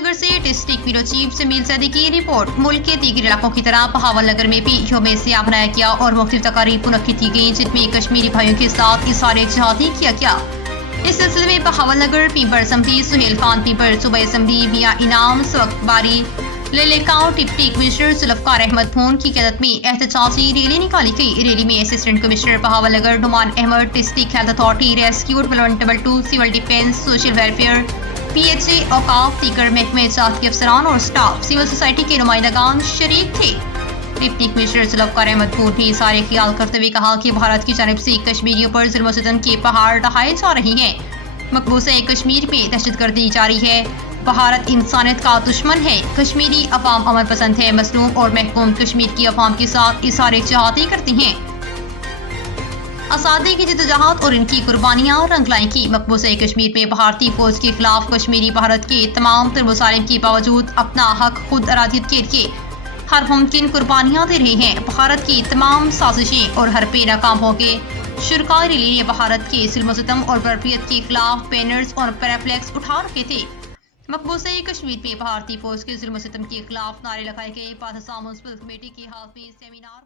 बहावल से district bureau chief Jameel सैदी की report. मुल्क के दीगर इलाकों की तरह बहावल भी यौम सियाह मनाया गया और मुख्तलिफ तकारीब मुनक्किद की गई, जिनमें कश्मीरी भाइयों के साथ इज़हार जिहादी किया गया। इस सिलसिले में बहावल पीपर असम्बली सुहेल खान पीपर, सूबाई असम्बली मियां इनाम सवक्त बारी, लेलेकाउ डिप्टी कमिश्नर जुल्फकार अहमद फोन की क़यादत में एहतजाजी रैली निकाली गई। रैली में assistant commissioner Bahawal Nauman Ahmed, district health authority, rescue development number 2, civil defence, social welfare, PHA, औकाफ, दीगर महकमे जात के अफसरान और स्टाफ, सिविल सोसाइटी के नुमाइंदगान शरीक थे। डिप्टी कमिश्नर जुल्फकार अहमद फोन ने इज़हार ख्याल करते हुए कहा कि भारत की जानिब से कश्मीरियों पर जुल्म सितम के पहाड़ ढहाए जा रहे हैं। मकबूजा कश्मीर में दहशतगर्दी जारी है। भारत इंसानियत का दुश्मन है। कश्मीरी अवाम अमन पसंद है। मजलूम और महकूम कश्मीर की अवाम के साथ इज़हार जिहादी करती हैं। आज़ादी की जिद्दोजहद और इनकी कुर्बानियां रंग लाएंगी। मकबूजा कश्मीर में भारतीय फौज के खिलाफ कश्मीरी भारत के तमाम तर मुजालिम के बावजूद अपना हक खुद अरादियत के लिए हर मुमकिन कुर्बानियां दे रहे हैं। भारत की तमाम साजिशें और हर पे नाकाम हो गए। शुरका रैली ने भारत के जुल्म सितम और बर्बरियत के खिलाफ बैनर्स और पैराफ्लैग्स उठा रखे थे। मकबूजा कश्मीर में भारतीय फौज के जुल्म सितम के खिलाफ नारे लगाए गए। बादशाह म्युनिसिपल कमेटी के हाथ में सेमिनार